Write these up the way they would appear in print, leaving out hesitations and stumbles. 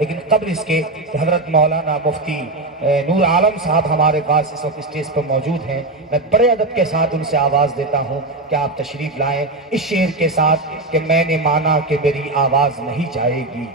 لیکن قبل اس کے حضرت مولانا مفتی نور عالم صاحب ہمارے پاس اس وقت اسٹیج پر موجود ہیں. میں بڑے ادب کے ساتھ ان سے آواز دیتا ہوں کہ آپ تشریف لائیں اس شعر کے ساتھ کہ میں نے مانا کہ میری آواز نہیں جائے گی،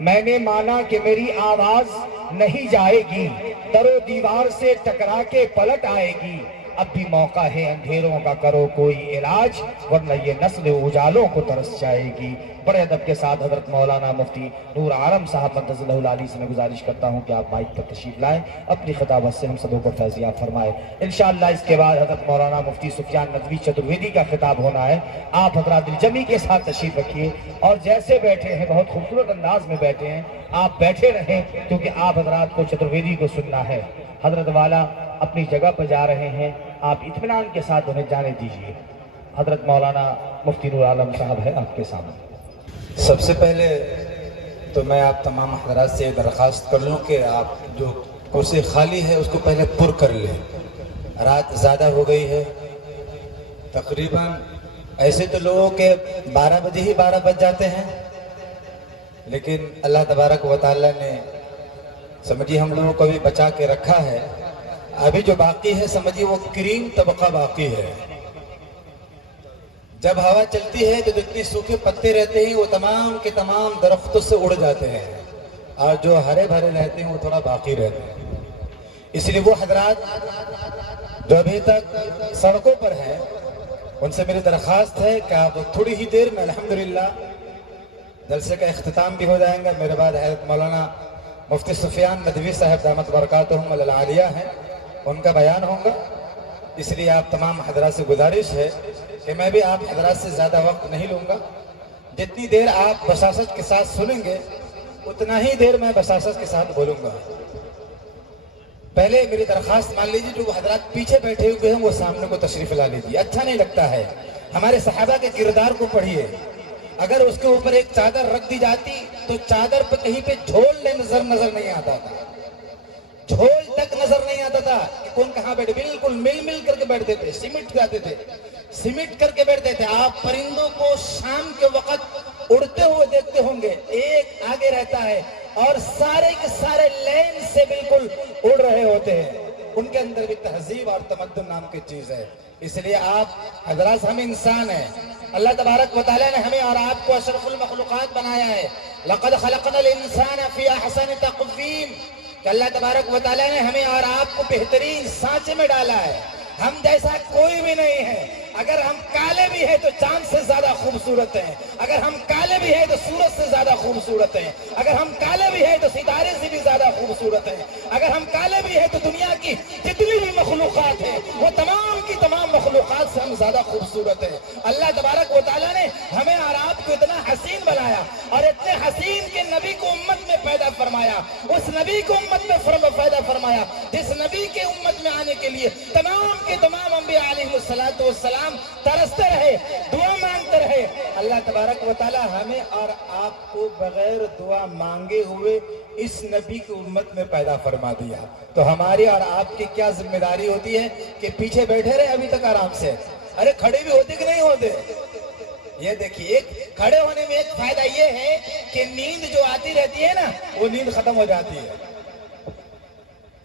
میں نے مانا کہ میری آواز نہیں جائے گی، در و دیوار سے ٹکرا کے پلٹ آئے گی، اب بھی موقع ہے اندھیروں کا کرو کوئی علاج، ورنہ یہ نسل اجالوں کو ترس جائے گی. بڑے ادب کے ساتھ حضرت مولانا مفتی نور عالم صاحب مدظ اللہ العلی سے میں گزارش کرتا ہوں کہ آپ مائک پر تشریف لائیں، اپنی خطابت سے ہم سبوں کو فیضیاب فرمائے. انشاءاللہ اس کے بعد حضرت مولانا مفتی سفیان ندوی چترویدی کا خطاب ہونا ہے. آپ حضرات دلجمی کے ساتھ تشریف رکھیے اور جیسے بیٹھے ہیں بہت خوبصورت انداز میں بیٹھے ہیں، آپ بیٹھے رہیں کیونکہ آپ حضرات کو چترویدی کو سننا ہے. حضرت والا اپنی جگہ پر جا رہے ہیں، آپ اطمینان کے ساتھ انہیں جانے دیجیے. حضرت مولانا مفتی نور عالم صاحب ہے آپ کے سامنے. سب سے پہلے تو میں آپ تمام حضرات سے درخواست کر لوں کہ آپ جو کرسی خالی ہے اس کو پہلے پر کر لیں. رات زیادہ ہو گئی ہے، تقریباً ایسے تو لوگوں کے 12 بجے ہی 12 بج جاتے ہیں، لیکن اللہ تبارک و تعالیٰ نے سمجھیے ہم لوگوں کو بھی بچا کے رکھا ہے. ابھی جو باقی ہے سمجھیے وہ کریم طبقہ باقی ہے. جب ہوا چلتی ہے تو جتنے سوکھے پتے رہتے ہیں وہ تمام کے تمام درختوں سے اڑ جاتے ہیں، اور جو ہرے بھرے رہتے ہیں وہ تھوڑا باقی رہتے ہیں. اس لیے وہ حضرات جو ابھی تک سڑکوں پر ہیں ان سے میری درخواست ہے کہ آپ تھوڑی ہی دیر میں الحمدللہ جلسے کا اختتام بھی ہو جائیں گا. میرے بعد حضرت مولانا مفتی سفیان ندوی صاحب دامت برکاتہم العالیہ ہیں، ان کا بیان ہوگا. اس لیے آپ تمام حضرات سے گزارش ہے کہ میں بھی آپ حضرات سے زیادہ وقت نہیں لوں گا. جتنی دیر آپ بساست کے ساتھ سنیں گے اتنا ہی دیر میں بساست کے ساتھ بولوں گا. پہلے میری درخواست مان لیجیے جو حضرات پیچھے بیٹھے ہوئے ہیں وہ سامنے کو تشریف لا لیجیے. اچھا نہیں لگتا ہے. ہمارے صحابہ کے کردار کو پڑھیے. اگر اس کے اوپر ایک چادر رکھ دی جاتی تو چادر پہ کہیں پہ جھول نظر نہیں آتا تھا، جھول تک نظر نہیں آتا تھا کہ کون کہاں بیٹھے. بالکل مل کر کے بیٹھتے تھے، سمٹ جاتے تھے، سمٹ کر کے بیٹھتے تھے. آپ پرندوں کو شام کے وقت اڑتے ہوئے دیکھتے ہوں گے، ایک آگے رہتا ہے اور سارے کے سارے لین سے بالکل اڑ رہے ہوتے ہیں. ان کے اندر بھی تہذیب اور تمدن نام کی چیز ہے. اس لیے آپ حضرات ہم انسان ہیں، اللہ تبارک و تعالیٰ نے ہمیں اور آپ کو اشرف المخلوقات بنایا ہے. لقد خلقنا الانسان فی احسن تقویم، کہ اللہ تبارک و تعالیٰ نے ہمیں اور آپ کو بہترین سانچے میں ڈالا ہے. ہم جیسا کوئی بھی نہیں ہے. اگر ہم کالے بھی ہیں تو چاند سے زیادہ خوبصورت ہیں، اگر ہم کالے بھی ہیں تو سورج سے زیادہ خوبصورت ہیں، اگر ہم کالے بھی ہیں تو ستارے سے بھی زیادہ خوبصورت ہیں، اگر ہم کالے بھی ہیں تو دنیا کی جتنی بھی مخلوقات ہیں وہ تمام کی تمام مخلوقات سے ہم زیادہ خوبصورت ہیں. اللہ تبارک و تعالیٰ نے ہمیں اور آپ کو اتنا حسین بنایا اور اتنے حسین کے نبی کو امت میں پیدا فرمایا. اس نبی کو امت میں پیدا فرمایا جس نبی کے امت میں آنے کے لیے تمام کے تمام انبیاء علیہ السلام ترستے رہے، دعا مانگتے رہے. اللہ تبارک و تعالی ہمیں اور آپ کو بغیر دعا مانگے ہوئے اس نبی کی امت میں پیدا فرما دیا. تو ہماری اور آپ کی کیا ذمہ داری ہوتی ہے کہ پیچھے بیٹھے رہے ابھی تک آرام سے. ارے کھڑے بھی ہوتے کہ نہیں ہوتے؟ یہ دیکھیے ایک کھڑے ہونے میں ایک فائدہ یہ ہے کہ نیند جو آتی رہتی ہے نا وہ نیند ختم ہو جاتی ہے.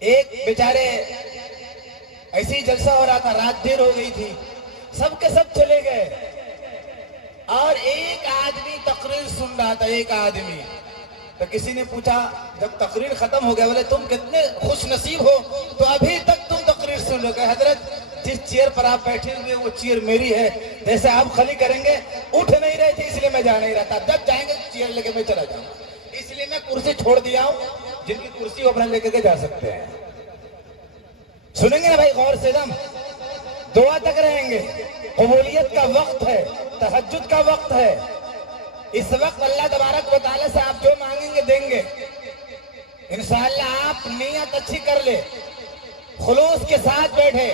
ایک بیچارے ایسے ہی جلسہ ہو رہا تھا، رات دیر ہو گئی تھی، سب کے سب چلے گئے اور ایک آدمی تقریر سن رہا تھا. ایک آدمی تو کسی نے پوچھا جب تقریر ختم ہو گیا بولے تم کتنے خوش نصیب ہو تو ابھی تک تم تقریر سن لو گے. حضرت جس چیئر پر آپ بیٹھے ہوئے وہ چیئر میری ہے، جیسے آپ خالی کریں گے اٹھ نہیں رہے تھے اس لیے میں جا نہیں رہا تھا. جب جائیں گے چیئر لے کے میں چلا جاؤں، اس لیے میں کرسی چھوڑ دیا ہوں. جن کی کرسی وہ اپنا لے کے جا سکتے ہیں. سنیں گے نا بھائی غور سے؟ دم دعا تک رہیں گے. قبولیت کا وقت ہے، تہجد کا وقت ہے. اس وقت اللہ تبارک و تعالیٰ سے آپ جو مانگیں گے دیں گے. انشاءاللہ آپ نیت اچھی کر لے، خلوص کے ساتھ بیٹھے.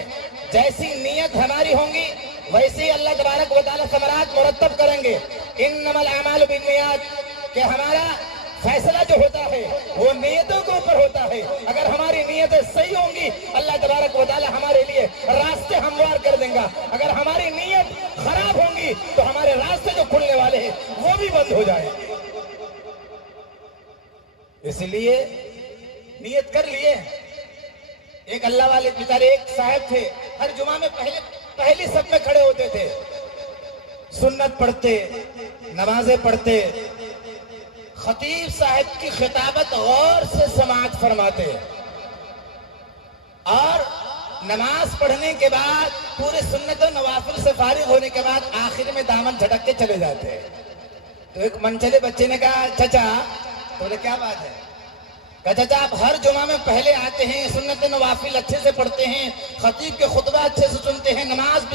جیسی نیت ہماری ہوں گی ویسے ہی اللہ تبارک و تعالیٰ ثمرات مرتب کریں گے. انما الاعمال بالنیات، کہ ہمارا فیصلہ جو ہوتا ہے وہ نیتوں کے اوپر ہوتا ہے. اگر ہماری نیتیں صحیح ہوں گی اللہ تبارک و تعالیٰ ہمارے لیے راستے ہموار کر دیں گا. اگر ہماری نیت خراب ہوں گی تو ہمارے راستے جو کھلنے والے ہیں وہ بھی بند ہو جائیں گے. اس لیے نیت کر لیے. ایک اللہ والے بیچارے ایک صاحب تھے, ہر جمعہ میں پہلی صف میں کھڑے ہوتے تھے, سنت پڑھتے, نمازیں پڑھتے, خطیب صاحب کی خطابت غور سے سماعت فرماتے, اور نماز پڑھنے کے بعد پورے سنت و نوافل سے فارغ ہونے کے بعد آخر میں دامن جھٹک کے چلے جاتے. تو ایک منچلے بچے نے کہا چچا, تو بولے کیا بات ہے؟ کہا چچا آپ ہر جمعہ میں پہلے آتے ہیں, سنت نوافل اچھے سے پڑھتے ہیں, خطیب کے خطبہ اچھے سے سنتے ہیں, نماز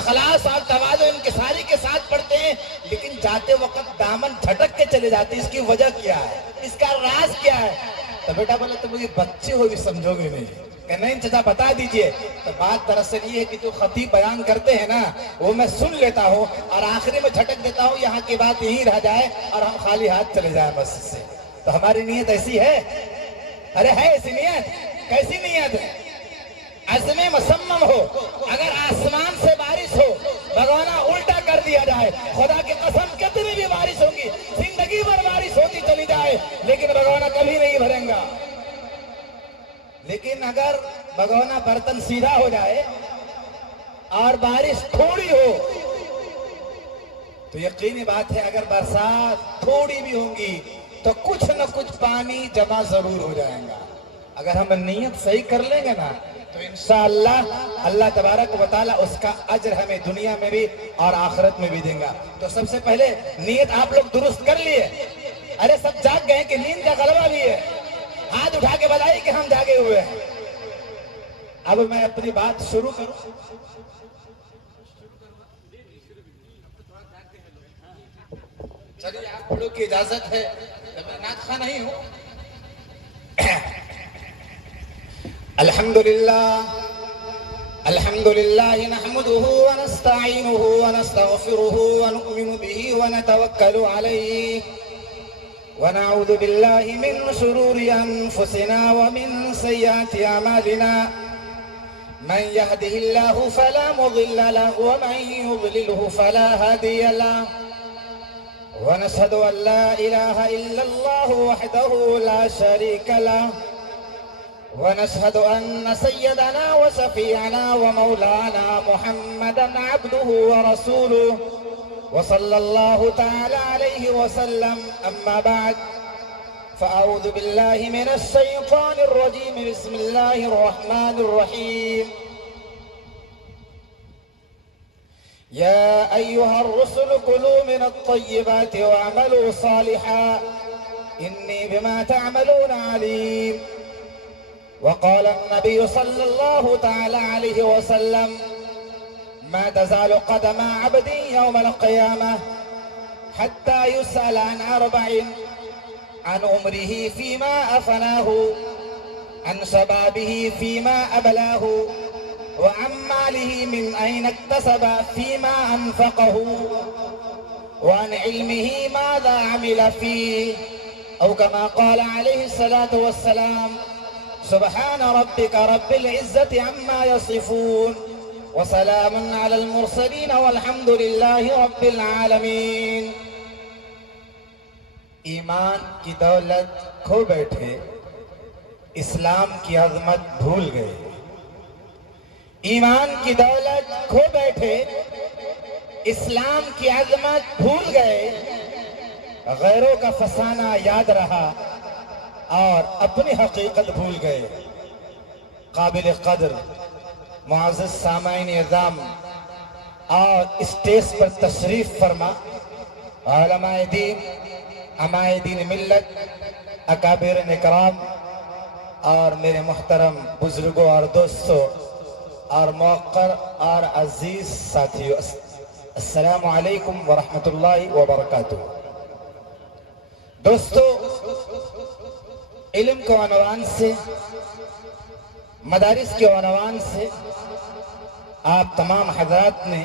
اخلاص اور تواضع انکساری کے ساتھ پڑھتے ہیں, لیکن جاتے وقت دامن جھٹک کے چلے جاتے ہیں, اس کی وجہ کیا ہے, اس کا راز کیا ہے؟ تو بیٹا بولا تم یہ بچے ہو بھی سمجھو گے نہیں. کہ نہیں چچا بتا دیجئے. تو بات دراصل یہ ہے کہ جو خطیب بیان کرتے ہیں نا وہ میں سن لیتا ہوں اور آخری میں جھٹک دیتا ہوں, یہاں کی بات یہی رہ جائے اور ہم خالی ہاتھ چلے جائیں مسجد سے. تو ہماری نیت ایسی ہے, ارے ہے ایسی نیت, کیسی نیت ہے؟ عزم مصمم ہو, اگر آسمان سے بارش ہو, بھگونا الٹا کر دیا جائے, خدا کی قسم کتنی بھی بارش ہوگی, زندگی بھر بارش ہوتی چلی جائے, لیکن بھگونا کبھی نہیں بھریں گا. لیکن اگر بھگونا برتن سیدھا ہو جائے اور بارش تھوڑی ہو, تو یقینی بات ہے اگر برسات تھوڑی بھی ہوگی تو کچھ نہ کچھ پانی جمع ضرور ہو جائے گا. اگر ہم نیت صحیح کر لیں گے نا تو انشاءاللہ اللہ تبارک و تعالی اس کا اجر ہمیں دنیا میں بھی اور آخرت میں بھی دیں گا. تو سب سے پہلے نیت آپ لوگ درست کر لیے. ارے سب جاگ گئے کہ نیند کا غلبہ لیے؟ ہاتھ اٹھا کے بتائیے کہ ہم جاگے ہوئے ہیں. اب میں اپنی بات شروع کروں. چلیے آپ لوگ کی اجازت ہے, میں نعت خواہ نہیں ہوں. الحمدللہ نحمده ونستعینه ونستغفره ونؤمن به ونتوکل علیہ ونعوذ باللہ من شرور انفسنا ومن سیئات اعمالنا من يهده الله فلا مضل له ومن يضلله فلا هادي له ونشهد أن لا إله إلا الله وحده لا شريك له ونشهد أن سيدنا وشفيعنا ومولانا محمدا عبده ورسوله وصلى الله تعالى عليه وسلم. أما بعد فأعوذ بالله من الشيطان الرجيم. بسم الله الرحمن الرحيم. يا أيها الرسل كلوا من الطيبات واعملوا صالحا إني بما تعملون عليم. وقال النبي صلى الله تعالى عليه وسلم ما تزال قدم عبد يوم القيامة حتى يسأل عن 4: عن عمره فيما أفناه, عن شبابه فيما أبلاه, وعن ماله من أين اكتسب فيما أنفقه, وعن علمه ماذا عمل فيه, أو كما قال عليه الصلاة والسلام سبحان ربك رب العزة عما يصفون وسلام على المرسلين والحمد لله رب العالمين. ایمان کی دولت کھو بیٹھے, اسلام کی عظمت بھول گئے. ایمان کی دولت کھو بیٹھے, اسلام کی عظمت بھول گئے. غیروں کا فسانہ یاد رہا اور اپنی حقیقت بھول گئے. قابل قدر معزز سامعین اعظام اور اسٹیج پر تشریف فرما علماء دین, عمائے دین ملت, اکابر اکرام اور میرے محترم بزرگوں اور دوستوں اور موقر اور عزیز ساتھیوں, السلام علیکم ورحمۃ اللہ وبرکاتہ. دوستو, علم کے عنوان سے, مدارس کے عنوان سے آپ تمام حضرات نے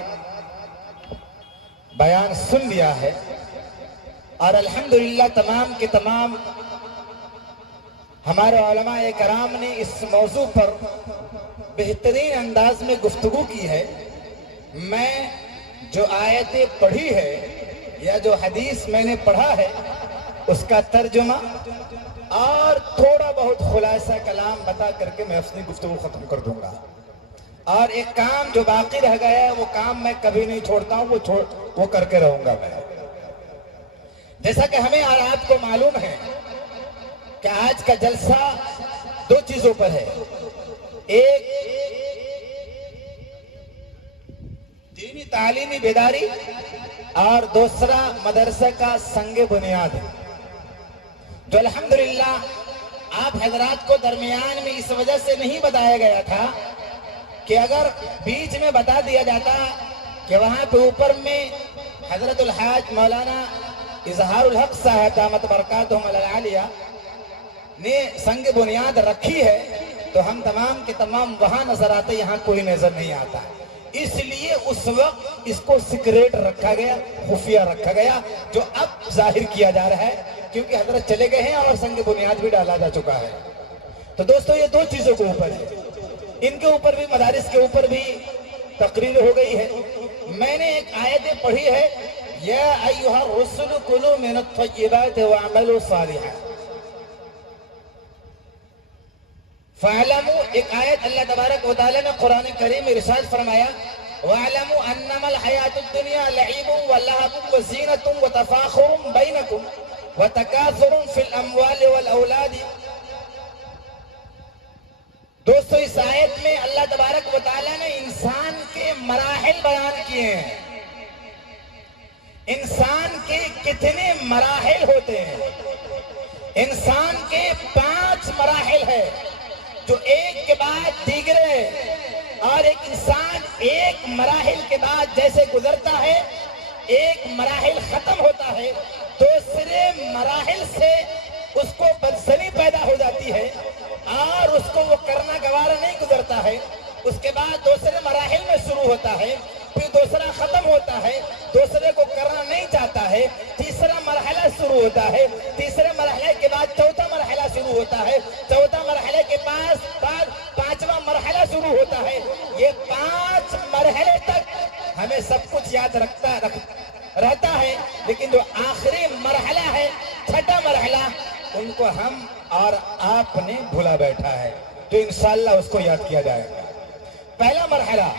بیان سن لیا ہے, اور الحمدللہ تمام کے تمام ہمارے علماء کرام نے اس موضوع پر بہترین انداز میں گفتگو کی ہے. میں جو آیتیں پڑھی ہے یا جو حدیث میں نے پڑھا ہے اس کا ترجمہ اور تھوڑا بہت خلاصہ کلام بتا کر کے میں اپنی گفتگو ختم کر دوں گا. اور ایک کام جو باقی رہ گیا ہے وہ کام میں کبھی نہیں چھوڑتا ہوں, وہ کر کے رہوں گا میں. جیسا کہ ہمیں اور آپ کو معلوم ہے کہ آج کا جلسہ دو چیزوں پر ہے. ایک دینی تعلیمی بیداری اور دوسرا مدرسہ کا سنگ بنیاد ہے, جو الحمدللہ آپ حضرات کو درمیان میں اس وجہ سے نہیں بتایا گیا تھا کہ اگر بیچ میں بتا دیا جاتا کہ وہاں پہ اوپر میں حضرت الحاج مولانا اظہار الحق صاحب دامت برکاتہم العالیہ نے سنگ بنیاد رکھی ہے تو ہم تمام کے تمام وہاں نظر آتے, یہاں کوئی نظر نہیں آتا. اس لیے اس وقت اس کو سیکریٹ رکھا گیا, خفیہ رکھا گیا, جو اب ظاہر کیا جا رہا ہے کیونکہ حضرت چلے گئے ہیں اور سنگ بنیاد بھی ڈالا جا چکا ہے. تو دوستو یہ دو چیزوں کے اوپر ہے, ان کے اوپر بھی مدارس کے اوپر بھی تقریر ہو گئی ہے. میں نے ایک آیت پڑھی ہے, یا ایھا الرسل کلوا من الطیبات واعملوا صالحا. فاعلموا, ایک آیت اللہ تبارک و تعالی نے قرآن کریم میں ارشاد فرمایا, واعلموا انما الحیاۃ الدنیا لعب ولہو وزینۃ وتفاخر بینکم وتکاثر فی الاموال والاولاد. دوستو اس آیت میں اللہ تبارک و تعالی نے انسان کے مراحل بیان کیے ہیں. انسان کے کتنے مراحل ہوتے ہیں؟ انسان کے 5 مراحل ہے جو ایک کے بعد دیگرے, اور ایک انسان ایک مراحل کے بعد جیسے گزرتا ہے, ایک مراحل ختم ہوتا ہے, دوسرے مراحل سے اس کو بدزنی پیدا ہو جاتی ہے اور اس کو وہ کرنا گوارا نہیں گزرتا ہے. اس کے بعد دوسرے مراحل میں شروع ہوتا ہے, پھر دوسرا ختم ہوتا ہے, دوسرے کو کرنا نہیں چاہتا ہے, تیسرا مرحلہ شروع ہوتا ہے, تیسرے مرحلے کے بعد چوتھا مرحلہ شروع ہوتا ہے, چوتھا مرحلے کے بعد پانچواں مرحلہ شروع ہوتا ہے. یہ 5 مرحلے تک ہمیں سب کچھ یاد رہتا ہے, لیکن جو آخری مرحلہ ہے, چھٹا مرحلہ, ان کو ہم اور آپ نے بھولا بیٹھا ہے, تو انشاءاللہ اس کو یاد کیا جائے گا. پہلا مرحلہ,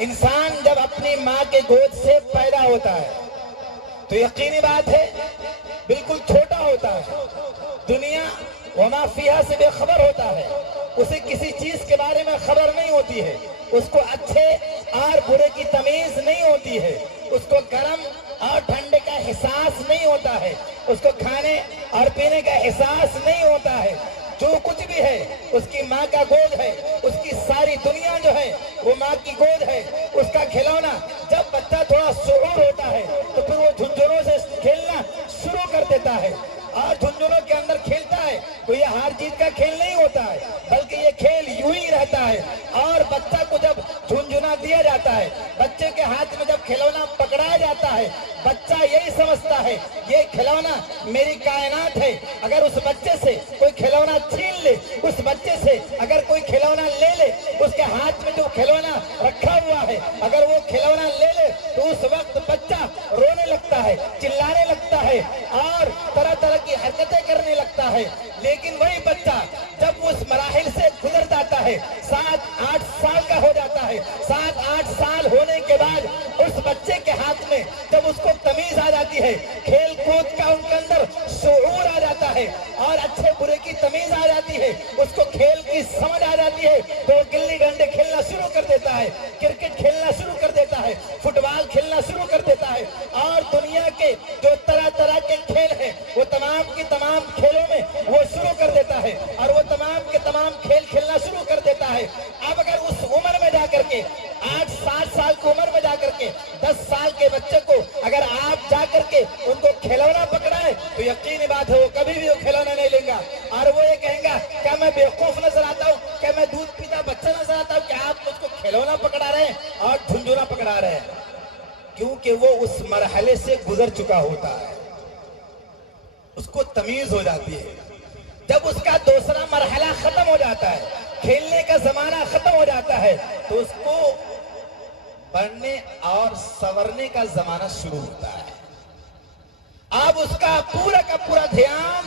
انسان جب اپنی ماں کے گود سے پیدا ہوتا ہے تو یقینی بات ہے بالکل چھوٹا ہوتا ہے, دنیا وما فیہا سے بے خبر ہوتا ہے, اسے کسی چیز کے بارے میں خبر نہیں ہوتی ہے, اس کو اچھے اور برے کی تمیز نہیں ہوتی ہے, اس کو گرم اور ٹھنڈے کا احساس نہیں ہوتا ہے, اس کو کھانے اور پینے کا احساس نہیں ہوتا ہے. جو کچھ بھی ہے اس کی ماں کا گود ہے, اس کی ساری دنیا جو ہے وہ ماں کی گود ہے, اس کا کھلونا. جب بچہ تھوڑا شعور ہوتا ہے تو پھر وہ جھنجھنوں سے کھیلنا شروع کر دیتا ہے, اور جھنجھنوں کے اندر کھیلتا ہے تو یہ ہار جیت کا کھیل نہیں ہوتا ہے, بلکہ یہ کھیل یوں ہی رہتا ہے. اور بچہ کو جب جھنجھنا دیا جاتا ہے, بچے کے ہاتھ میں جب کھلونا پکڑایا جاتا ہے, بچہ یہی سمجھتا ہے یہ کھلونا میری کائنات ہے. اگر اس بچے سے کوئی کھلونا چھین لے, اس بچے سے اگر کوئی کھلونا لے لے, اس کے ہاتھ میں جو کھلونا رکھا ہوا ہے اگر وہ کھلونا لے لے تو اس وقت بچہ رونے لگتا ہے, چلانے لگتا ہے اور طرح طرح کی حرکتیں کرنے لگتا ہے. لیکن وہی بچہ جب اس مراحل سے گزر جاتا ہے, 7-8 سال کا ہو جاتا ہے, 7-8 سال ہونے کے بعد اس بچے کے ہاتھ میں جب اس کو تمیز آ جاتی ہے, کھیل کود کا ان کے اندر شعور آ جاتا ہے اور اچھے برے کی تمیز آ جاتی ہے, اس کو کھیل کی سمجھ آ جاتی ہے, تو وہ گلی ڈنڈے کھیلنا شروع کر دیتا ہے, کرکٹ کھیلنا شروع کر دیتا ہے, فٹ بال کھیلنا شروع کر دیتا ہے, اور دنیا کے جو طرح طرح کے کھیل ہیں وہ تمام کی تمام کھیلوں میں وہ شروع کر دیتا ہے, اور وہ تمام کے تمام کھیل کھیلنا شروع کر دیتا ہے. اب اگر اس عمر میں جا کر کے 8-7 سال کی عمر میں جا کر کے 10 سال کے بچے کو اگر آپ جا کر کے ان کو کھلونا پکڑائے تو یقینی بات ہے وہ کبھی بھی وہ کھلونا نہیں لیں گا, اور وہ یہ کہیں گا کیا میں بیوقوف نظر آتا ہوں, کیا میں دودھ پیتا بچہ نظر آتا ہوں, کیا آپ مجھ کو کھلونا پکڑا رہے ہیں اور جھنجھنا پکڑا رہے ہیں. کیونکہ وہ اس مرحلے سے گزر چکا ہوتا ہے, اس کو تمیز ہو جاتی ہے. جب اس کا دوسرا مرحلہ ختم ہو جاتا ہے, کھیلنے کا زمانہ ختم ہو جاتا ہے, تو اس کو بڑھنے اور سنورنے کا زمانہ شروع ہوتا ہے. اب اس کا پورا دھیان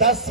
10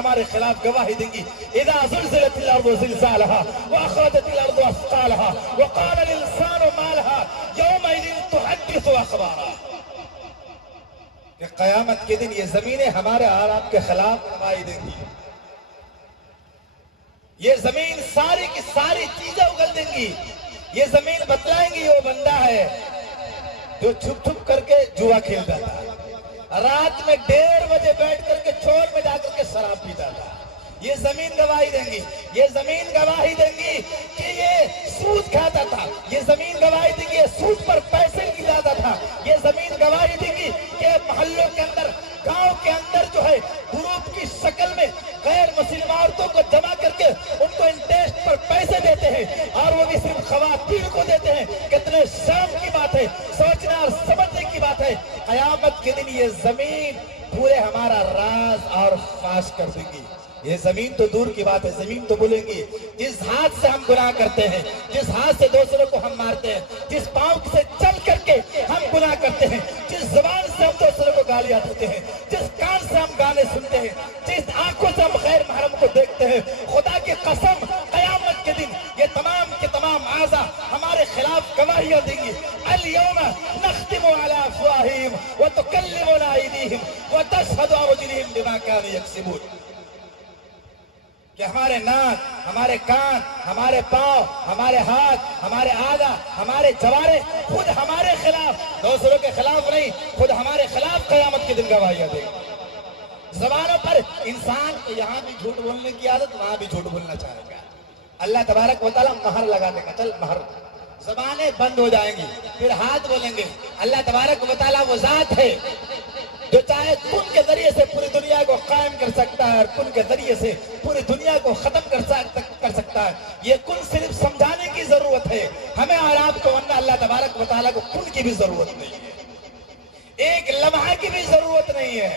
ہمارے خلاف گواہی دیں گی. اذا زلزلت الارض زلزالها واخرجت الارض اثقالها وقال الانسان ما لها يومئذ تحدث اخبارها. کہ قیامت کے دن یہ زمینیں ہمارے اور آپ کے خلاف گواہی دیں گی. یہ زمین ساری کی ساری چیزیں اگل دیں گی. یہ زمین بتلائیں گی وہ بندہ ہے جو چھپ چھپ کر کے جوا کھیلتا تھا, رات میں 1:30 بجے بیٹھ کر کے چور میں جا کر کے شراب پیتا تھا. یہ زمین گواہی دیں گی. یہ زمین گواہی دیں گی کہ یہ سود کھاتا تھا. یہ زمین گواہی دیں گی یہ سود پر پیسے گراتا تھا. یہ زمین گواہی دیں گی کہ محلوں کے اندر, گاؤں کے اندر جو ہے گروپ کی شکل میں غیر مسلم عورتوں کو جمع کر کے ان کو انٹرسٹ پر پیسے دیتے ہیں, اور وہ بھی صرف خواتین کو دیتے ہیں. کتنے شرم کی بات ہے, سوچنا اور سمجھنے کی بات ہے. قیامت کے دن یہ زمین پورے ہمارا راز اور فاش کر دے گی. یہ زمین تو دور کی بات ہے, زمین تو بولیں گی جس ہاتھ سے ہم گناہ کرتے ہیں, جس ہاتھ سے دوسروں کو ہم مارتے ہیں, جس پاؤں سے چل کر کے ہم گناہ کرتے ہیں, جس زبان سے ہم دوسروں کو گالیاں دیتے ہیں, جس کان سے ہم گانے سنتے ہیں, جس آنکھوں سے ہم غیر محرم کو دیکھتے ہیں, خدا کی قسم قیامت کے دن یہ تمام کے تمام اعضاء ہمارے خلاف گواہیاں دیں گی. اليوم نختم على افواههم وتكلمنا ايديهم وتشهد ارجلهم بما كانوا يكسبون. کہ ہمارے ناک, ہمارے کان, ہمارے پاؤں, ہمارے ہاتھ, ہمارے اعضاء, ہمارے جوارے خود ہمارے خلاف, دوسروں کے خلاف نہیں, خود ہمارے خلاف قیامت کے دن گواہیاں دیں گے. زبانوں پر انسان کو یہاں بھی جھوٹ بولنے کی عادت, وہاں بھی جھوٹ بولنا چاہے گا. اللہ تبارک و تعالیٰ مہر لگا دے گا, چل مہر. زبانیں بند ہو جائیں گی, پھر ہاتھ بولیں گے. اللہ تبارک و تعالیٰ وہ ذات ہے جو چاہے کن کے ذریعے سے پوری دنیا کو قائم کر سکتا ہے اور کن کے ذریعے سے پوری دنیا کو ختم کر سکتا ہے. یہ کن صرف سمجھانے کی ضرورت ہے ہمیں اور آپ کو, ورنہ اللہ تبارک و تعالیٰ کو کن کی بھی ضرورت نہیں ہے, ایک لمحہ کی بھی ضرورت نہیں ہے.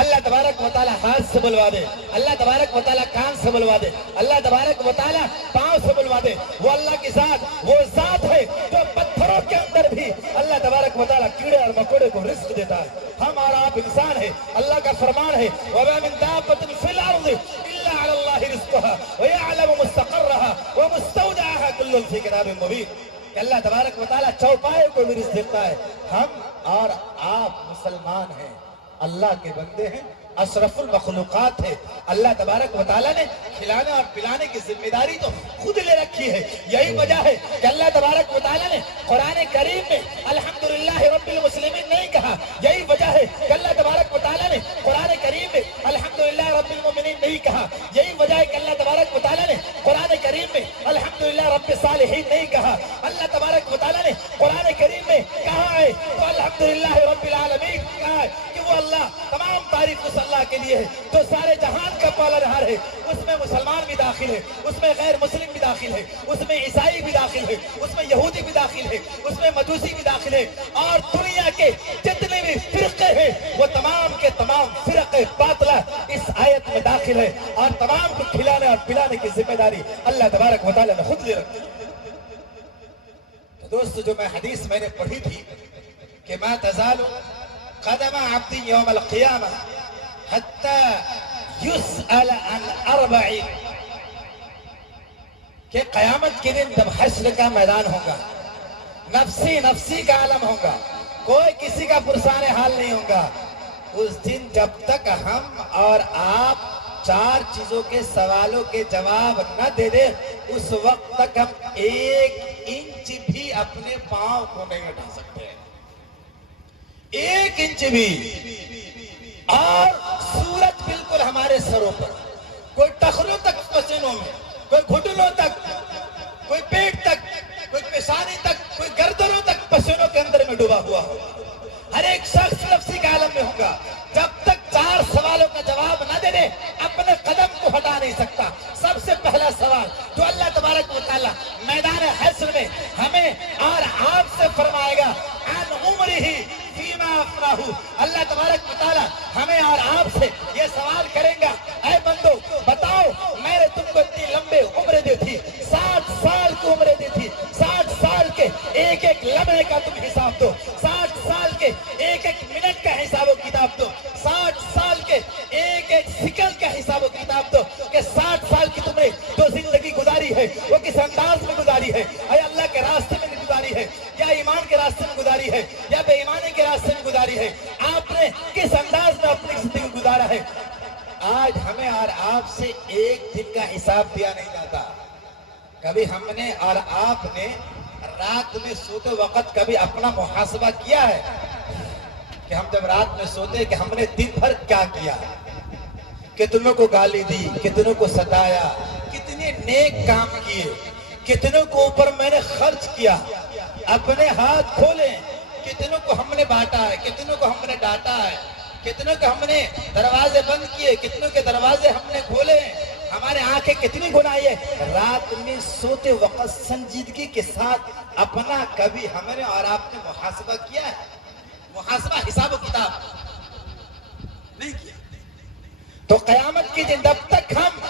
اللہ تبارک و تعالیٰ ہاتھ سے بلوا دے, اللہ تبارک و تعالیٰ کان سے بلوا دے, اللہ تبارک و تعالیٰ پاؤں سے بلوا دے. وہ اللہ کی ذات, وہ ذات ہے جو پتھروں کے اندر بھی اللہ تبارک و تعالیٰ کیڑے اور مکوڑے کو رزق دیتا ہے. ہم اور آپ انسان ہیں, اللہ کا فرمان ہے وَمَا مِن دَابَّةٍ فِي الْأَرْضِ إِلَّا عَلَى اللَّهِ رِزْقُهَا وَيَعْلَمُ مُسْتَقَرَّهَا وَمُسْتَوْدَعَهَا كُلٌّ فِي كِتَابٍ مُبِينٍ. کہ اللہ تبارک و تعالیٰ چوپائے کو بھی رزق دیتا ہے. ہم اور آپ مسلمان ہیں, اللہ کے بندے ہیں, اشرف المخلوقات ہے. اللہ تبارک و تعالیٰ نے کھلانے اور پلانے کی ذمہ داری تو خود لے رکھی ہے. یہی وجہ ہے کہ اللہ تبارک و تعالیٰ نے قرآن کریم میں الحمدللہ رب المسلمین نہیں کہا. یہی وجہ ہے کہ اللہ تبارک و تعالیٰ نے قرآن کریم میں الحمدللہ رب المؤمنین نہیں کہا. یہی وجہ ہے کہ اللہ تبارک و تعالیٰ نے قرآن کریم میں الحمدللہ رب الصالحین نہیں کہا. اللہ تبارک و تعالیٰ نے قرآن کریم میں کہا ہے تو الحمدللہ رب العالمین کہا ہے کہ وہ اللہ, تمام تعریف اس اللہ کے لیے ہے جو سارے جہان کا پالنہار ہے. اس میں مسلمان بھی داخل ہے, اس میں غیر مسلم بھی داخل ہے, اس میں عیسائی بھی داخل ہے, اس میں یہودی بھی داخل ہے, اس میں مجوسی بھی داخل ہے, اور دنیا کے جتنے بھی فرقے ہیں وہ تمام کے تمام فرقے باطلہ اس آیت میں داخل ہے, اور تمام کو کھلانے اور پلانے کی ذمہ داری اللہ تبارک و تعالیٰ نے خود لے رکھی. دوست, جو میں حدیث میں نے پڑھی تھی کہ ما تزال قدم عبد یوم القیامہ حتی یسأل عن 40, کہ قیامت کے دن جب حشر کا میدان ہوگا, نفسی نفسی کا عالم ہوگا, کوئی کسی کا پرسان حال نہیں ہوگا, اس دن جب تک ہم اور آپ 4 چیزوں کے سوالوں کے جواب نہ دے دیں, اس وقت تک ہم 1 انچ بھی اپنے پاؤں کو نہیں اٹھا سکتے, 1 انچ بھی. اور سورج بالکل ہمارے سروں پر, کوئی ٹخنوں تک پسینوں میں, کوئی گھٹنوں تک, کوئی پیٹ تک, کوئی پیشانی تک, کوئی گردنوں تک پسینوں کے اندر میں ڈوبا ہوا ہو. ہر ایک شخص نفسی کے عالم میں ہوگا. جب تک 4 سوالوں کا جواب نہ دے دے اپنے قدم کو ہٹا نہیں سکتا. سب سے پہلا سوال جو اللہ تبارک و تعالیٰ میدان حشر میں ہمیں اور آپ سے فرمائے گا, عن عمرہ فیما افناہ. اللہ تبارک و تعالیٰ ہمیں اور آپ سے یہ سوال کریں گا, اے بندو بتاؤ میں نے تم کو اتنی لمبے عمریں دی تھی, 60 سال کی عمریں دی تھی, 60 سال کے ایک ایک لمحے کا تم حساب دو, 60 سال کے ایک ایک منٹ کا حساب و کتاب دو, 60 سال کے ایک آج ہمیں اور آپ سے ایک دن کا حساب دیا نہیں جاتا. کبھی ہم نے اور آپ نے رات میں سوتے وقت کبھی اپنا محاسبہ کیا ہے کہ ہم جب رات میں سوتے کہ ہم نے دن بھر کیا کیا؟ کتنوں کو گالی دی، کتنوں کو ستایا، کتنے نیک کام کیے، کتنوں کو اوپر میں نے خرچ کیا، اپنے ہاتھ کھولے، کتنوں کو ہم نے بانٹا ہے، کتنوں کو ہم نے ڈانٹا ہے، کتنوں کو ہم نے دروازے بند کیے، کتنوں کے دروازے ہم نے کھولے، ہمارے آنکھیں کتنی گناہی ہے. رات میں سوتے وقت سنجیدگی کے ساتھ اپنا کبھی ہم نے اور آپ نے محاسبہ کیا ہے؟ محاسبہ، حساب و کتاب نہیں کیا. تو قیامت کے دن جب تک ہم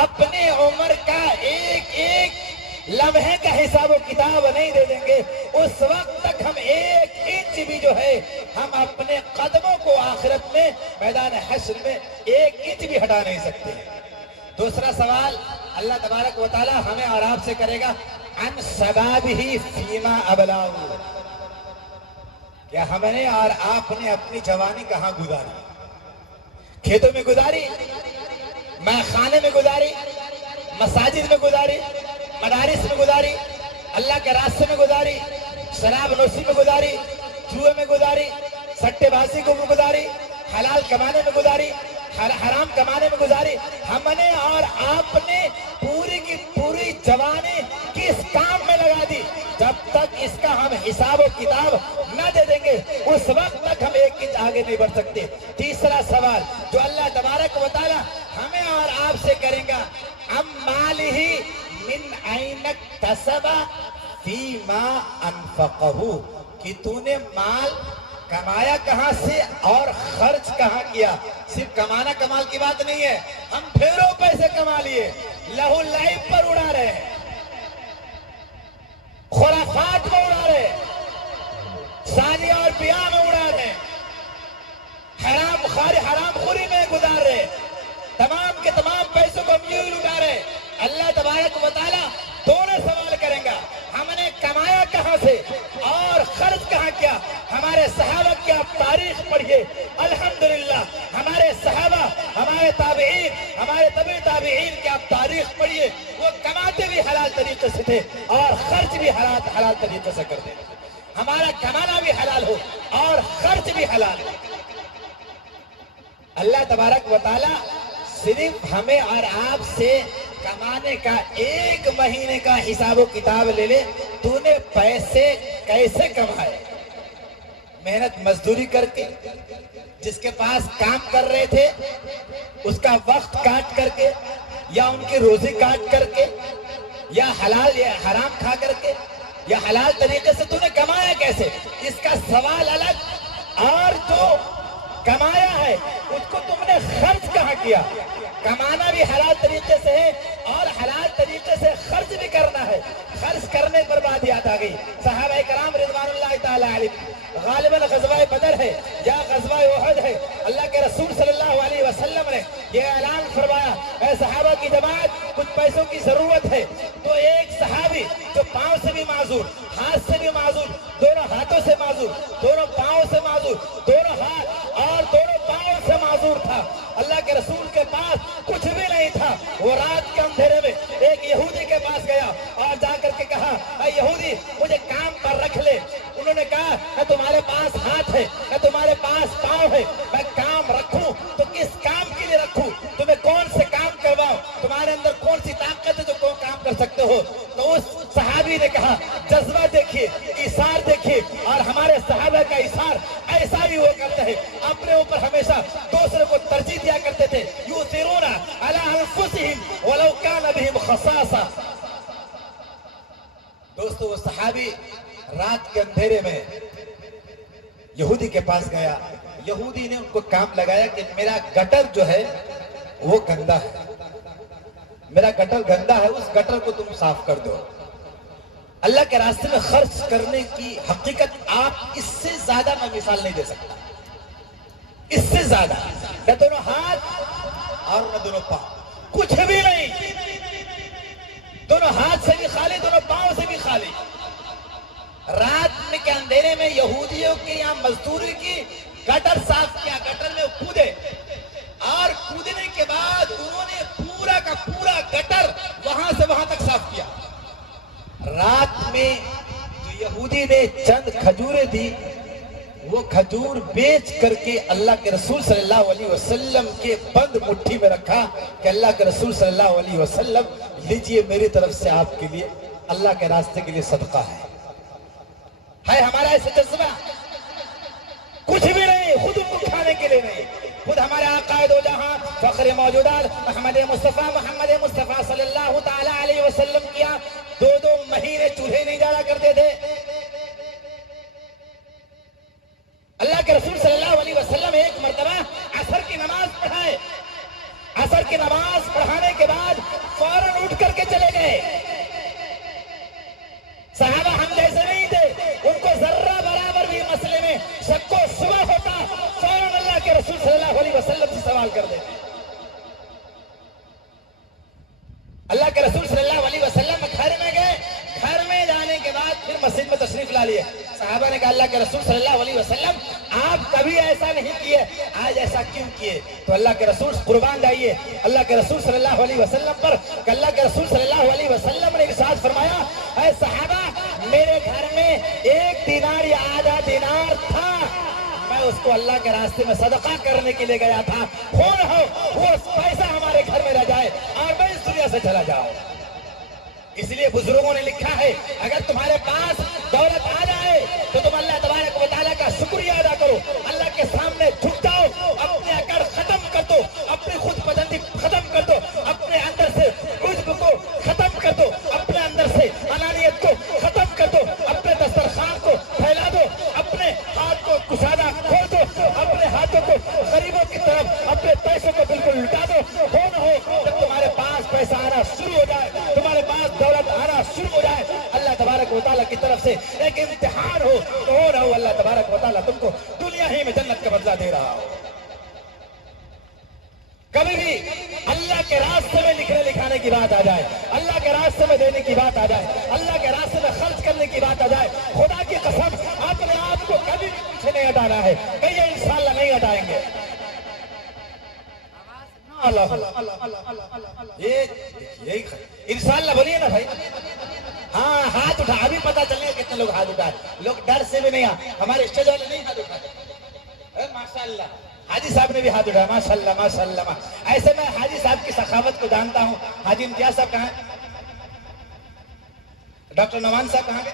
اپنے عمر کا ایک ایک لمحے کا حساب و کتاب نہیں دے دیں گے، اس وقت تک ہم ایک انچ بھی جو ہے ہم اپنے قدموں کو آخرت میں میدان حشر میں ایک انچ بھی ہٹا نہیں سکتے. دوسرا سوال اللہ تبارک و تعالی ہمیں اور آپ سے کرے گا، عن شبابہ فیما ابلاہ، کیا ہم نے اور آپ نے اپنی جوانی کہاں گزاری؟ کھیتوں میں گزاری، میں خانے میں گزاری، مساجد میں گزاری، مدارس میں گزاری، اللہ کے راستے میں گزاری، شراب نوشی میں گزاری، جوئے میں گزاری، سٹے بازی کو گزاری، حلال کمانے میں گزاری، حرام کمانے میں گزاری؟ ہم نے اور آپ نے پوری کی پوری جوانی کس کام میں لگا دی؟ جب تک اس کا ہم حساب و کتاب نہ دے دیں گے اس وقت تک ہم ایک انچ آگے نہیں بڑھ سکتے. تیسرا سوال جو اللہ تبارک و تعالی ہمیں اور آپ سے کریں گا، ام مالہ من این اکتسب فیما انفقہ، کہ تو نے مال کمایا کہاں سے اور خرچ کہاں کیا؟ صرف کمانا کمال کی بات نہیں ہے، ہم ڈھیروں پیسے کما لیے، لہو لعب پر اڑا رہے ہیں، خرافات میں اڑا رہے ہیں، شادی اور بیاہ میں اڑا رہے ہیں، حرام خوری میں گزار رہے، تمام کے تمام پیسوں کو ہم یوں لٹا رہے. اللہ تبارک و تعالی دونوں سوال کریں گا، ہم نے کمایا کہاں سے اور خرچ کہاں کیا؟ ہمارے صحابہ کی آپ تاریخ پڑھیے، الحمدللہ ہمارے صحابہ، ہمارے تابعین، ہمارے تبع تابعین کی آپ تاریخ پڑھیے، وہ کماتے بھی حلال طریقے سے تھے اور خرچ بھی حلال طریقے سے کرتے تھے. ہمارا کمانا بھی حلال ہو اور خرچ بھی حلال ہو. اللہ تبارک و تعالی صرف ہمیں اور آپ سے کمانے کا ایک مہینے کا حساب و کتاب لے لے، تو نے پیسے کیسے کمائے؟ محنت مزدوری کر کے، جس کے پاس کام کر رہے تھے اس کا وقت کاٹ کر کے، یا ان کی روزی کاٹ کر کے، یا حلال یا حرام کھا کر کے، یا حلال طریقے سے تو نے کمایا کیسے؟ اس کا سوال الگ. اور جو کمایا ہے اس کو تم نے خرچ کہاں کیا؟ کمانا بھی حلال طریقے سے ہے اور حلال طریقے سے خرچ بھی کرنا ہے. خرچ کرنے پر بات یاد آ گئی. صحابہ کرام رضوان اللہ تعالی علیہ، غالباً غزوہ بدر ہے یا غزوہ احد ہے، اللہ کے رسول صلی اللہ علیہ وسلم نے یہ اعلان فرمایا، اے صحابہ کی جماعت، کچھ پیسوں کی ضرورت ہے. تو ایک صحابی جو پاؤں سے بھی معذور، ہاتھ سے بھی معذور، دونوں ہاتھوں سے معذور، دونوں پاؤں سے معذور، دونوں ہاتھ اور دونوں پاؤں سے معذور تھا، اللہ کے رسول کے پاس کچھ بھی نہیں تھا. وہ رات کے اندھیرے میں ایک یہودی کے پاس گیا اور جا کر کے کہا، اے یہودی مجھے کام پر رکھ لے. انہوں نے کہا، اے تمہارے پاس ہاتھ ہے، اے تمہارے پاس پاؤں ہے، میں کام رکھوں تو کس کام کے لیے رکھوں؟ تمہیں کون سے کام کرواؤں؟ تمہارے اندر کون سی طاقت ہے جو کون کام کر سکتے ہو؟ تو اس صحابی نے کہا، جذبہ دیکھیے، ایثار دیکھیے. اور ہمارے صحابہ کا ایثار ایسا ہی ہوا کرتا ہے، اپنے اوپر ہمیشہ دوسرے کو ترجیح دیا کرتے تھے. یؤثرون علی انفسہم ولو کان بہم خصاصہ. دوستو وہ صحابی رات کے اندھیرے میں یہودی کے پاس گیا. یہودی نے ان کو کام لگایا کہ میرا گٹر جو ہے وہ گندا ہے، میرا گٹر گندا ہے، اس گٹر کو تم صاف کر دو. اللہ کے راستے میں خرچ کرنے کی حقیقت آپ اس سے زیادہ میں مثال نہیں دے سکتا. اس سے زیادہ نہ دونوں ہاتھ اور نہ دونوں پاؤں، کچھ بھی نہیں. دونوں ہاتھ سے بھی خالی، دونوں پاؤں سے بھی خالی. رات میں کے اندھیرے میں یہودیوں کی یہاں مزدوری کی، گٹر صاف کیا، گٹر میں کودے اور کودنے کے بعد انہوں نے پورا کا پورا گٹر وہاں سے وہاں تک صاف کیا. رات میں جو یہودی نے چند کھجوریں دی وہ کھجور بیچ کر کے اللہ کے رسول صلی اللہ علیہ وسلم کے بند مٹھی میں رکھا کہ اللہ کے رسول صلی اللہ علیہ وسلم لیجئے میری طرف سے آپ کے لیے اللہ کے راستے کے لیے صدقہ ہے ہمارا ایسا جذبہ؟ کچھ بھی نہیں، خود ان کو کھانے کے لیے نہیں. خود ہمارے آقا دو جہاں فخر موجودات محمد مصطفیٰ صلی اللہ تعالی علیہ وسلم کیا 2 مہینے چولہے نہیں جانا کرتے تھے. اللہ کے رسول صلی اللہ علیہ وسلم ایک مرتبہ عصر کی نماز پڑھائے. عصر کی نماز پڑھانے کے بعد فوراً اٹھ کر کے چلے گئے. صحابہ ہم جیسے نہیں تھے، ان کو ذرہ برابر بھی مسئلے میں شک و شبہ ہوتا فوراً اللہ کے رسول صلی اللہ علیہ وسلم سے سوال کر دیتے. اللہ کے رسول صلی اللہ علیہ وسلم گھر میں گئے. گھر میں جانے کے بعد پھر مسجد میں تشریف لا لیے. صحابہ نے کہا اللہ کے رسول صلی اللہ علیہ وسلم آپ کبھی ایسا نہیں کیے، آج ایسا کیوں کیے؟ تو اللہ کے رسول قربان جائیے اللہ کے رسول صلی اللہ علیہ وسلم پر کہ اللہ کے رسول صلی اللہ علیہ وسلم نے ارشاد فرمایا اے صحابہ میرے گھر میں 1 دینار یا آدھا دینار تھا، میں اس کو اللہ کے راستے میں صدقہ کرنے کے لیے گیا تھا. وہ پیسہ ہمارے گھر میں رہ جائے اور میں اس دنیا سے چلا جاؤں. اس لیے بزرگوں نے لکھا ہے اگر تمہارے پاس دولت آ جائے تو تم اللہ تبارک و تعالیٰ کا شکریہ ادا کرو، اللہ کے سامنے جھک جاؤ، اپنے اکڑ ختم کر دو، اپنی خود پسندی ختم کر دو، اپنے اندر سے عجب کو ختم کر دو، اپنے اندر سے انانیت کو ختم کر دو، اپنے دسترخوان کو پھیلا دو، اپنے ہاتھ کو کشادہ کھول دو، اپنے ہاتھوں کو غریبوں کی طرف اپنے پیسوں کو بالکل لٹا دو. ہو نہ ہو جب تمہارے پاس پیسہ آنا شروع ہو جائے، تمہارے پاس دولت آنا شروع ہو جائے، اللہ تبارک و تعالیٰ کی طرف سے ایک امتحان ہو تو ہو رہا ہو اللہ تبارک و تعالیٰ تم کو دنیا ہی میں جنت کا بدلہ دے رہا ہو. کبھی بھی اللہ کے راستے میں لکھنے لکھانے کی بات آ جائے، اللہ کے راستے میں دینے کی بات آ جائے، اللہ کے راستے میں خرچ کرنے کی بات آ جائے، خدا کی قسم اپنے آپ کو کبھی بھی پیچھے نہیں ہٹانا ہے کہ یہ انشاءاللہ نہیں ہٹائیں گے. انشاءاللہ بولیے نا بھائی. ہاں ہاتھ اٹھا، ابھی پتا چلے گا کتنے لوگ ہاتھ اٹھائے. لوگ ڈر سے بھی نہیں ہمارے اسٹیج والے نہیں ہاتھ اٹھائے. ماشاءاللہ حاجی صاحب نے بھی ہاتھ اٹھایا. ماشاءاللہ ماشاءاللہ. ایسے میں حاجی صاحب کی سخاوت کو جانتا ہوں. حاجی امتیاز صاحب کہاں ہیں؟ ڈاکٹر نعمان صاحب کہاں گئے؟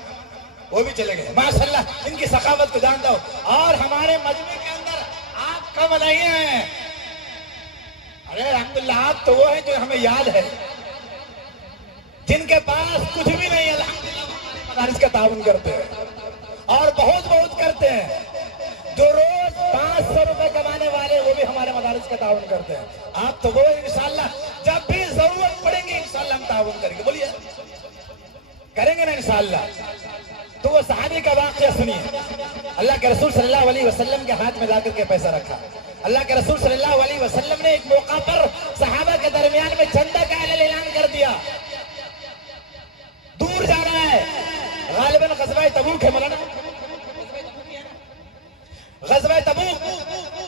وہ بھی چلے گئے. ماشاءاللہ ان کی سخاوت کو جانتا ہوں. اور ہمارے مجمع کے اندر آپ کم نہیں ہیں. ارے الحمدللہ آپ تو وہ ہیں جو ہمیں یاد ہے، جن کے پاس کچھ بھی نہیں الحمدللہ مدارس کا تعاون کرتے ہیں اور بہت کرتے ہیں. جو روز 500 روپے کمانے والے وہ بھی ہمارے مدارس کا تعاون کرتے ہیں. آپ تو وہ انشاءاللہ جب بھی ضرورت پڑے گی انشاءاللہ ہم تعاون کریں گے. بولیے کریں گے نا انشاءاللہ. تو وہ صحابی کا واقعہ سنیے. اللہ کے رسول صلی اللہ علیہ وسلم کے ہاتھ میں لا کر کے پیسہ رکھا. اللہ کے رسول صلی اللہ علیہ وسلم نے ایک موقع پر صحابہ کے درمیان میں چندہ کا اعلان کر دیا. دور جانا ہے، غالباً غزوہ تبوک ہے مولانا، غزوہ تبوک.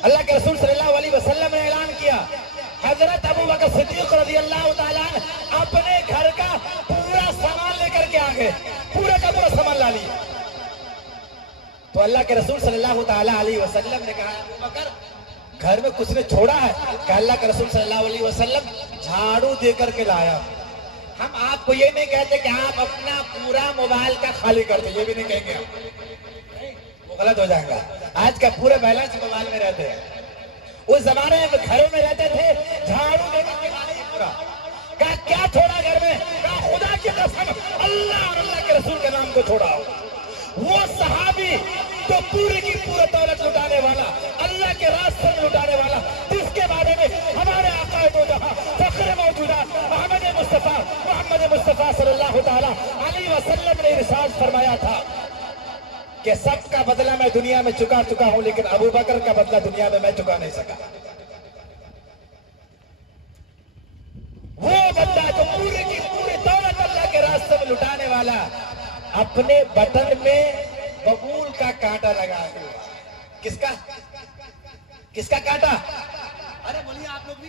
اللہ کے رسول صلی اللہ علیہ وسلم نے اعلان کیا. حضرت ابو بکر صدیق رضی اللہ تعالیٰ اپنے گھر کا پورا سامان لے کر کے آ گئے، پورا کا پورا سامان لا لیا. تو اللہ کے رسول صلی اللہ تعالیٰ علیہ وسلم نے کہا ابو بکر گھر میں کچھ نے چھوڑا ہے؟ کہ اللہ کے رسول صلی اللہ علیہ وسلم جھاڑو دے کر کے لایا. ہم آپ کو یہ نہیں کہتے کہ آپ اپنا پورا موبائل کا خالی کر دیں، یہ بھی نہیں کہیں گے ہم، وہ غلط ہو جائے گا. آج کا پورے بیلنس موبائل میں رہتے ہیں. اس زمانے میں گھروں میں رہتے تھے جھاڑو دے کر کے لایا پورا. کہا کیا چھوڑا گھر میں؟ کہا خدا کی قسم اللہ اور اللہ کے رسول کے نام کو چھوڑا ہو. وہ صحابی تو پوری کی پورا دولت لٹانے والا، اللہ کے راستے میں لٹانے والا، جس کے بارے میں ہمارے آقا دو جہاں فخر موجودات محمد مصطفیٰ صلی اللہ تعالیٰ علیہ وسلم نے ارشاد فرمایا تھا کہ سب کا بدلہ میں دنیا میں چکا ہوں لیکن ابو بکر کا بدلہ دنیا میں چکا نہیں سکا. وہ بندہ جو پورے کی پوری دولت اللہ کے راستے میں لٹانے والا اپنے بٹن میں ببول کا کانٹا لگا دیا. کس کا کانٹا؟ ارے بولیے آپ لوگ بھی.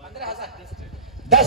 15,000। 10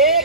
1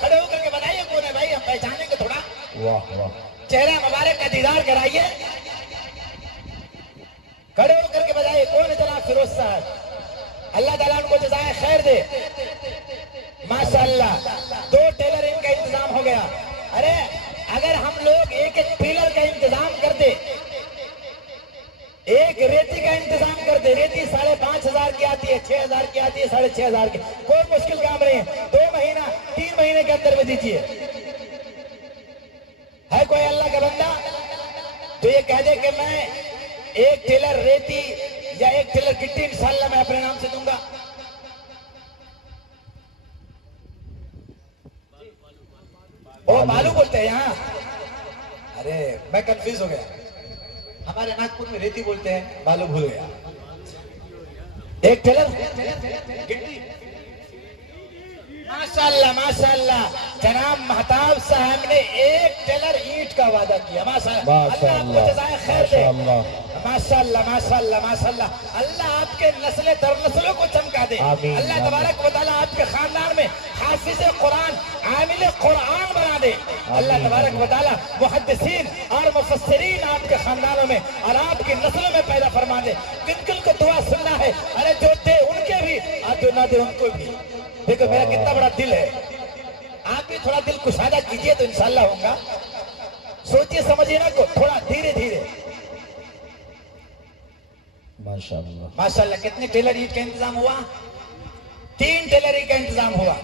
کھڑے ہو کر کے بتائیے کون ہے بھائی، ہم پہچانیں گے تھوڑا، واہ واہ، چہرہ مبارک کا دیدار کرائیے، کھڑے ہو کر کے بتائیے کون ہے جناب فیروز صاحب، اللہ تعالیٰ ان کو جزائے خیر دے۔ ماشاءاللہ 2 ٹیلر ان کا انتظام ہو گیا۔ ارے اگر ہم لوگ ایک ایک پیلر کا انتظام کر دے، ایک ریتی کا انتظام کر دے، ریتی 5,500 کی آتی ہے، 6,000 کی آتی ہے، 6,500 کی، کوئی مشکل کام نہیں ہے، 2 مہینہ 3 مہینے کے اندر میں دیجیے۔ ہے کوئی اللہ کا بندہ جو یہ کہہ دے کہ میں 1 ٹیلر ریتی یا 1 ٹیلر گٹی انشاءاللہ میں اپنے نام سے دوں گا؟ وہ بالو بولتے ہیں یہاں، ارے میں کنفیوز ہو گیا، ہمارے ناگپور میں ریتی بولتے ہیں، بالو بھول گیا۔ 1 ٹیلر گٹی، ماشاءاللہ ماشاءاللہ، جناب مہتاب صاحب نے 1 ٹیلر اینٹ کا وعدہ کیا، ماشاءاللہ، اللہ آپ کو جزائے خیر دے، ماشاءاللہ ماشاءاللہ ماشاءاللہ، اللہ آپ کے نسل در نسلوں کو چمکا دے، آمین، اللہ تبارک و تعالیٰ آپ کے خاندان میں حافظ قرآن، عامل قرآن بنا دے، اللہ تبارک و تعالیٰ محدثین اور مفسرین آپ کے خاندانوں میں اور آپ کی نسلوں میں پیدا فرما دے۔ کن کن کو دعا سننا ہے، ارے جو دے ان کے بھی اور جو نہ دے ان کو بھی۔ دیکھو میرا کتنا بڑا دل ہے، آپ بھی تھوڑا دل کشادہ کیجئے تو انشاءاللہ ہوگا، سوچئے سمجھئے نا کو تھوڑا دھیرے دھیرے۔ ماشاءاللہ ماشاءاللہ کتنے ٹیلر اینٹ کا انتظام ہوا؟ 3 ٹیلر اینٹ کا انتظام ہوا۔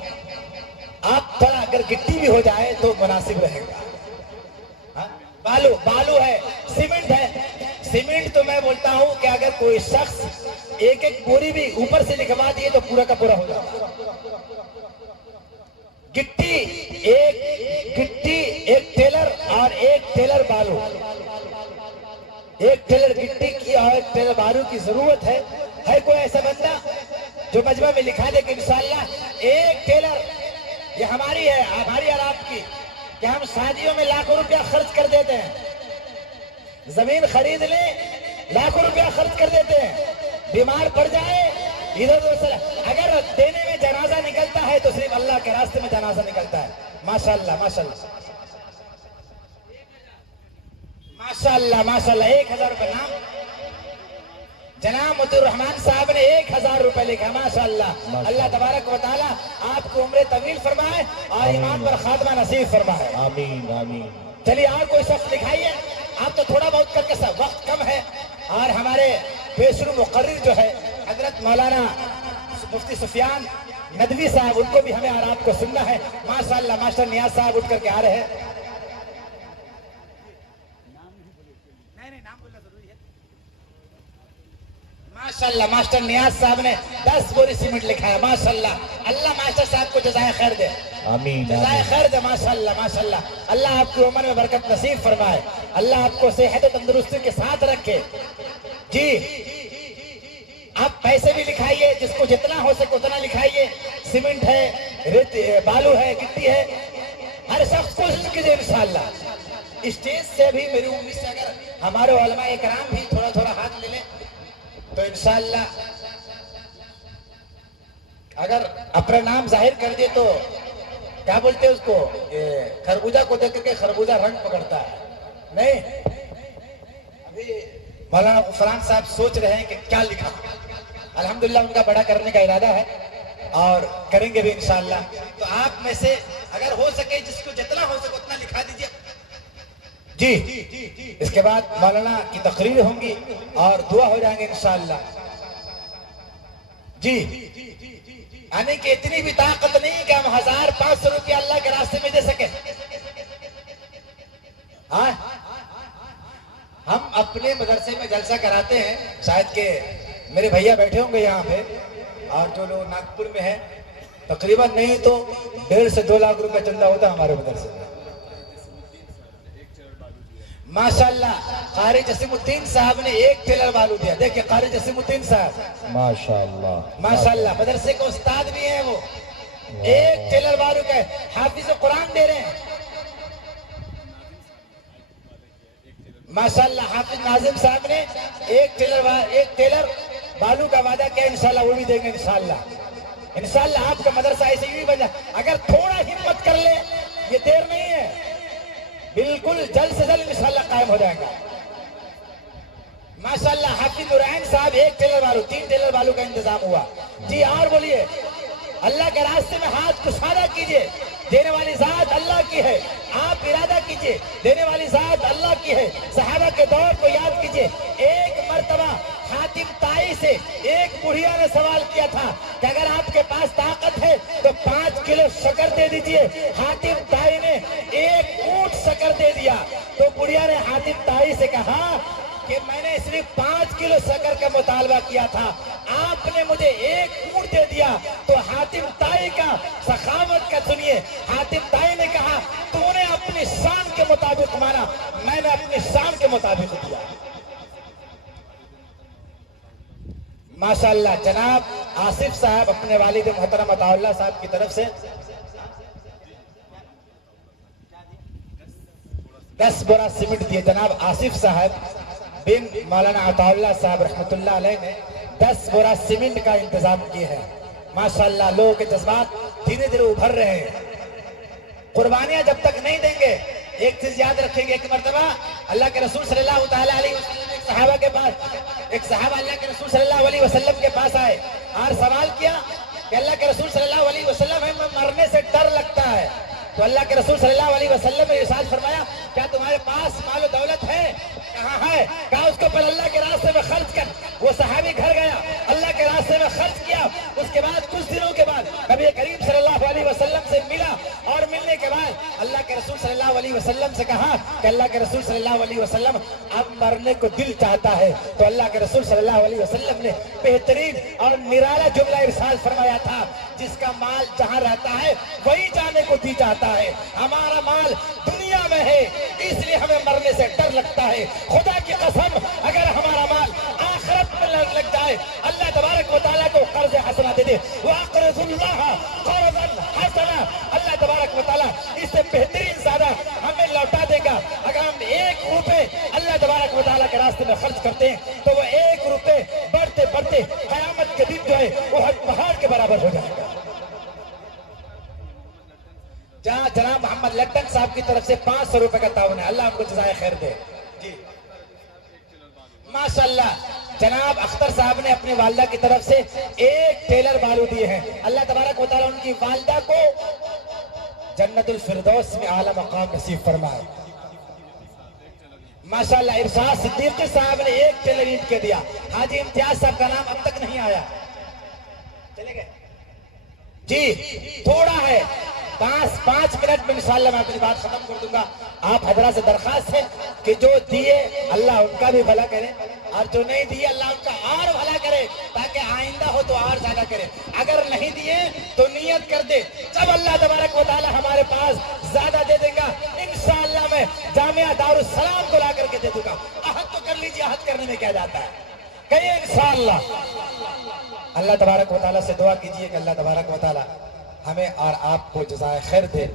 آپ تھوڑا اگر گٹی بھی ہو جائے تو مناسب رہے گا۔ ہاں؟ بالو ہے، سیمنٹ ہے، سیمنٹ تو میں بولتا ہوں کہ اگر کوئی شخص ایک بوری بھی اوپر سے لکھوا دیے تو پورا کا پورا ہو جائے۔ گٹی ایک ٹیلر اور 1 ٹیلر بالو، 1 ٹیلر گٹی کی اور 1 ٹیلر بالو کی ضرورت ہے۔ ہے کوئی ایسا بندہ جو مجمع میں لکھا دے کہ انشاءاللہ 1 ٹیلر، یہ ہماری ہے، ہماری اور آپ کی، کہ ہم شادیوں میں لاکھوں روپیہ خرچ کر دیتے ہیں، زمین خرید لیں لاکھوں روپیہ خرچ کر دیتے ہیں، بیمار پڑ جائے ادھر ادھر سے، اگر دینے میں جنازہ نکلتا ہے تو صرف اللہ کے راستے میں جنازہ نکلتا ہے۔ ماشاءاللہ ماشاءاللہ ماشاءاللہ ماشاءاللہ، 1,000 روپے نام جناب مطیع الرحمان صاحب نے 1,000 روپے لکھا، ماشاءاللہ، اللہ تبارک و تعالیٰ آپ کو عمر طویل فرمائے اور ایمان پر خاتمہ نصیب فرمائے، آمین آمین۔ چلیے اور کوئی شخص لکھائیے، آپ تو تھوڑا بہت کر کے سب، وقت کم ہے، اور ہمارے پیشرو مقرر جو ہے حضرت مولانا مفتی سفیان ندوی صاحب، ان کو بھی ہمیں اور آپ کو سننا ہے، ماشاءاللہ ماسٹر نیاز صاحب اٹھ کر کے آ رہے ہیں۔ ماشاءاللہ ماسٹر نیاز صاحب نے 10 بوری سیمنٹ لکھا ہے، ماشاءاللہ، اللہ ماسٹر صاحب کو جزائے خیر دے، آمین جزائے خیر دے، ماشاءاللہ ماشاءاللہ، اللہ آپ کی عمر میں برکت نصیب فرمائے، اللہ آپ کو صحت و تندرستی کے ساتھ رکھے۔ جی آپ پیسے بھی لکھائیے، جس کو جتنا ہو سکے اتنا لکھائیے، سیمنٹ ہے، بالو ہے، گٹی ہے، ہر شخص کوشش کیجیے انشاءاللہ۔ اسٹیج سے بھی میری امید سے اگر ہمارے علماء کرام بھی تھوڑا تھوڑا ہاتھ لے لیں تو انشاءاللہ، اگر اپنا نام ظاہر کر دے تو کیا بولتے ہیں اس کو، خربوزہ کو دیکھ کے خربوزہ رنگ پکڑتا ہے، نہیں؟ ابھی مولانا غفران صاحب سوچ رہے ہیں کہ کیا لکھا، الحمدللہ ان کا بڑا کرنے کا ارادہ ہے اور کریں گے بھی انشاءاللہ۔ تو آپ میں سے اگر ہو سکے، جس کو جتنا ہو سکے اتنا لکھا دیجیے۔ جی اس کے بعد مولانا کی تقریر ہوں گی اور دعا ہو جائیں گے انشاءاللہ۔ جی یعنی کہ اتنی بھی طاقت نہیں کہ ہم 1,500 روپیہ اللہ کے راستے میں دے سکیں، ہاں؟ ہم اپنے مدرسے میں جلسہ کراتے ہیں، شاید کہ میرے بھیا بیٹھے ہوں گے یہاں پہ، اور جو لوگ ناگپور میں ہیں، تقریباً نہیں تو 1.5 سے 2 لاکھ روپے چندہ ہوتا ہے ہمارے مدرسے میں، ماشاءاللہ۔ قاری جسیم الدین صاحب نے 1 ٹیلر بالو دیا، دیکھیں قاری جسیم الدین صاحب، ماشاءاللہ ماشاءاللہ، مدرسے کو استاد بھی ہیں وہ، 1 ٹیلر بالو کا حافظ قرآن دے رہے ہیں، ماشاءاللہ۔ حافظ ناظم صاحب نے 1 ٹیلر بالو کا وعدہ کیا، انشاءاللہ وہ بھی دیں گے انشاءاللہ۔ انشاءاللہ آپ کا مدرسہ ایسے ہی بن جائے. اگر تھوڑا ہمت کر لے, یہ دیر نہیں ہے, بالکل جلد سے جلد انشاءاللہ قائم ہو جائے گا. ماشاءاللہ حافظ نورعین صاحب 1 ٹیلر والوں 3 ٹیلر والوں کا انتظام ہوا. جی اور بولیے. اللہ کے راستے میں ہاتھ کشادہ کیجئے, دینے والی ذات اللہ کی ہے. آپ ارادہ کیجئے, دینے والی ذات اللہ کی ہے. صحابہ کے دور کو یاد کیجئے. ایک مرتبہ حاتم طائی سے ایک بڑھیا نے سوال کیا تھا کہ اگر آپ کے پاس طاقت ہے تو 5 کلو شکر دے دیجئے. حاتم طائی نے 1 اونٹ شکر دے دیا. تو بڑھیا نے حاتم طائی سے کہا کہ میں نے صرف 5 کلو شکر کا مطالبہ کیا تھا, آپ نے مجھے 1 اونٹ دے دیا. تو حاتم طائی کا سخاوت کا سنیے. حاتم طائی نے کہا تو نے اپنی شان کے مطابق مانا, میں نے اپنی شان کے مطابق دیا. ماشاءاللہ جناب آصف صاحب اپنے والد محترم عطا اللہ صاحب کی طرف سے 10 بورا سیمنٹ دیے. جناب آصف صاحب بن مولانا عطا اللہ صاحب رحمت اللہ علیہ نے 10 بورا سیمنٹ کا انتظام کیے ہیں. ماشاءاللہ لوگوں کے جذبات دھیرے دھیرے ابھر رہے ہیں. قربانیاں جب تک نہیں دیں گے, ایک چیز یاد رکھیں گے. ایک مرتبہ اللہ کے رسول صلی اللہ تعالیٰ علیہ وسلم ایک صحابہ کے پاس, ایک صحابہ اللہ کے رسول صلی اللہ علیہ وسلم کے پاس آئے اور سوال کیا کہ اللہ کے رسول صلی اللہ علیہ وسلم ہمیں مرنے سے ڈر لگتا ہے. تو اللہ کے رسول صلی اللہ علیہ وسلم نے ارشاد فرمایا کیا تمہارے پاس مال و دولت ہے؟ کہاں ہے؟ کہا اس کو پہلے اللہ کے راستے میں خرچ کر. وہ صحابی گھر گیا, اللہ کے راستے میں خرچ کیا. اس کے بعد کچھ دنوں کے بعد نبی کریم صلی اللہ علیہ وسلم سے ملا, اور ملنے کے بعد اللہ کے رسول صلی اللہ علیہ وسلم سے کہا کہ اللہ کے رسول صلی اللہ علیہ وسلم اب مرنے کو دل چاہتا ہے. تو اللہ کے رسول صلی اللہ علیہ وسلم نے بہترین اور نرالا جملہ ارشاد فرمایا تھا, جس کا مال جہاں رہتا ہے وہی جانے کو جی چاہتا ہے. ہمارا مال دنیا میں ہے اس لیے ہمیں مرنے سے ڈر لگتا ہے. خدا کی قسم اگر ہمارا مال آخرت میں لگ جائے, اللہ تبارک و تعالیٰ کو قرض حسنہ دے دے. وَأَقْرِضُ اللَّهَ قَرْضًا حَسَنًا, اللہ تبارک و تعالیٰ اس سے بہترین زیادہ ہمیں لوٹا دے گا. اگر ہم 1 روپے اللہ تبارک و تعالیٰ کے راستے میں خرچ کرتے ہیں تو وہ 1 روپے بڑھتے بڑھتے قیامت کے دن جو ہے وہ پہاڑ کے برابر ہو جائے گا. جہاں جناب محمد لٹن صاحب کی طرف سے 500 روپے کا تعاون ہے, اللہ ہم کو جزائے خیر دے. جی ماشاءاللہ جناب اختر صاحب نے اپنی والدہ کی طرف سے 1 ٹیلر بالو دیے ہیں. اللہ تبارک و تعالیٰ ان کی والدہ کو جنت الفردوس میں اعلیٰ مقام نصیب فرمائے. ماشاءاللہ ارشاد صدیقی صاحب نے 1 ٹیلر اینٹ کے دیا. حاجی امتیاز صاحب کا نام اب تک نہیں آیا, چلے گئے جی, تھوڑا ہے 5 منٹ میں انشاءاللہ میں اپنی بات ختم کر دوں گا. آپ حضرات سے درخواست ہے کہ جو دیے اللہ ان کا بھی بھلا کرے, اور جو نہیں دیے اللہ ان کا اور بھلا کرے, تاکہ آئندہ ہو تو اور زیادہ کرے. اگر نہیں دیے تو نیت کر دے, جب اللہ تبارک و تعالی ہمارے پاس زیادہ دے دے گا انشاءاللہ میں جامعہ دارالسلام کو لا کر کے دے دوں گا. عہد تو کر لیجیے, عہد کرنے میں کیا جاتا ہے, کہیے انشاءاللہ. اللہ تبارک و تعالیٰ سے دعا کیجئے کہ اللہ تبارک و تعالیٰ ہمیں اور آپ کو جزائے خیر دے.